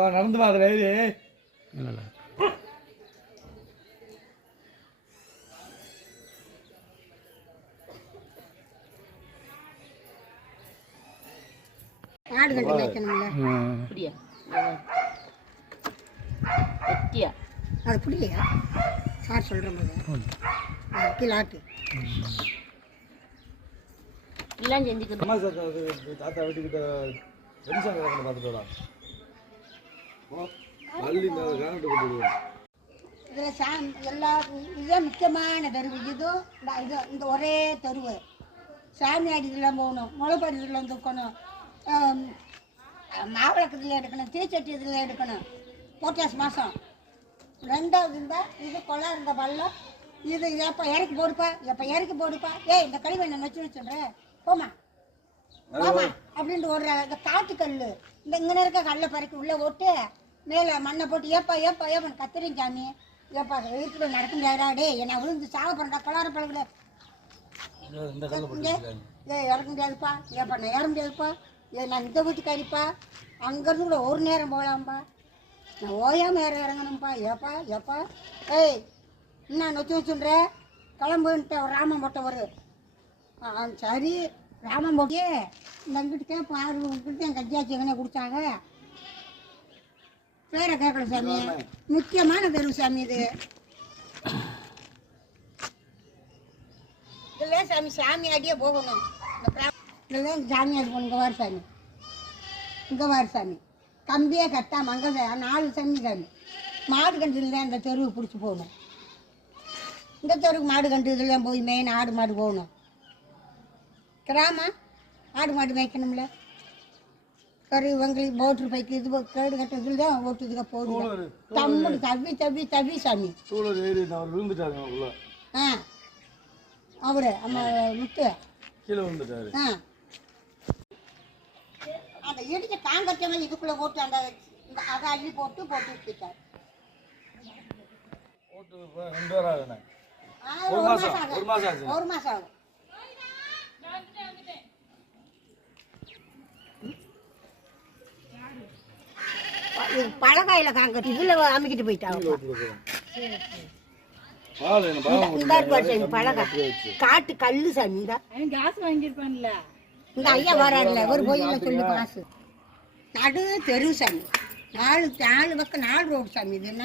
நடந்து மாதிரி ஆடு கட்டி வைக்கணும்ல அப்படியா வெட்டியா அது புரியலையா சார் சொல்கிறேன் கீழே ஆட்டு எல்லாம் செஞ்சுக்கிட்டு தாத்தா வீட்டுக்கிட்ட வெடிசாங்க பார்த்துட்டு வரலாம் பள்ளி காணட்டு கொண்டுடுவோம் இதில் எல்லா இதுதான் முக்கியமான தெருவு இதுவும் இது இந்த ஒரே தெருவு சாமி அடிக்கலாம் போகணும் முளைப்படியில் வந்து இருக்கணும் மாவிளக்கத்தில் எடுக்கணும் தீச்சட்டி இதில் எடுக்கணும் புரட்டாசி மாதம் ரெண்டாவது இருந்தால் இது கொலை இருந்த பள்ளம் இது எப்போ இறக்கி போடுப்பா எப்போ இறக்கி போடுப்பா இந்த கழிவை நான் வச்சுடுறேன் போமா போமா அப்படின்ட்டு ஓடுற இந்த காட்டுக்கல் இந்த இங்கே இருக்க கல்லை பறக்கி உள்ளே ஓட்டு மேலே மண்ணை போட்டு ஏப்பா கத்திரிங்க சாமி ஏப்பா வீட்டுல நடக்க முடியாடே என்னை விழுந்து சாக போறா கொளார பழகுல இறக்க முடியாதுப்பா ஏப்பா நான் ஏற முடியாதுப்பா நான் இந்த வீட்டுக்கு அடிப்பா அங்கேருந்து கூட ஒரு நேரம் போகலாம்ப்பா நான் ஓயாமல் இறங்கணும்ப்பா ஏப்பா என்ன நொச்சுன்ற கிளம்புன்ட்டு ராமன் போட்ட ஒரு சரி ராமன் போட்டியே இந்த அங்கிட்டு கேட்போம் யாரு உங்ககிட்ட என் கஞ்சியாச்சி எங்கனே குடித்தாங்க பேரை கேட்கல சாமி முக்கியமான தெருவு சாமி இது இதில் சாமி ஆடியே போகணும் இதில் சாமி ஆடி போகணும் இங்கே வார் சாமி கம்பியே கட்டாம அங்கே 4 சாமி மாடு கண்டு தான் இந்த தெருவு பிடிச்சி போகணும் இந்த தெருவுக்கு மாடு கண்டு இதெல்லாம் போய் மெயின் ஆடு மாடு போகணும் கிராமம் ஆடு மாடு மேய்க்கணும்ல கறி வெங்களுக்கு போட்டு பைக்கு இது கேடு கட்டுறதுல தான் ஓட்டுதுங்க போடுவோம் தம்பி தவி சாமி அவரு நம்ம முத்து அந்த இடிச்ச காங்கச்சவங்க இதுக்குள்ள போட்டு அந்த அதை அள்ளி போட்டு வச்சுட்டார் ஒரு மாசம் ஆகும் பழகாயில காங்கட்டி இதுல அமைக்கிட்டு போயிட்டாங்க பழகா காட்டு கல்லு சாமி காசு வாங்கிருப்பான்ல இந்த ஐயா வராருல ஒரு கோயில சொல்லி காசு நடு தெரு சாமி 4 பக்கம் 4 ரோடு சாமி இது என்ன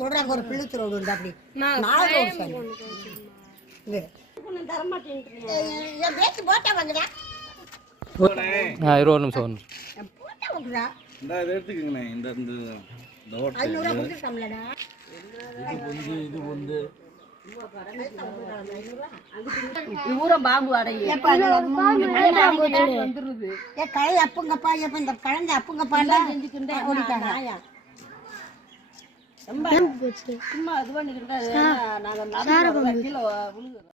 சொல்றாங்க ஒரு பிள்ளைத்து ரோடு உண்டு அப்படி 4 ரோடு சாமி என் பேச்சு போட்டா வாங்குறா 20 நிமிஷம் போட்டா வாங்குறா இந்த இதை எடுத்துக்கங்கண்ணே இந்த இந்த இது வந்து ஊரம் பாம்பு அடையுது களை அப்புங்கப்பா இந்த கலந்து அப்புங்கப்பா சும்மா இது பண்ணிக்கிட்டா நாங்க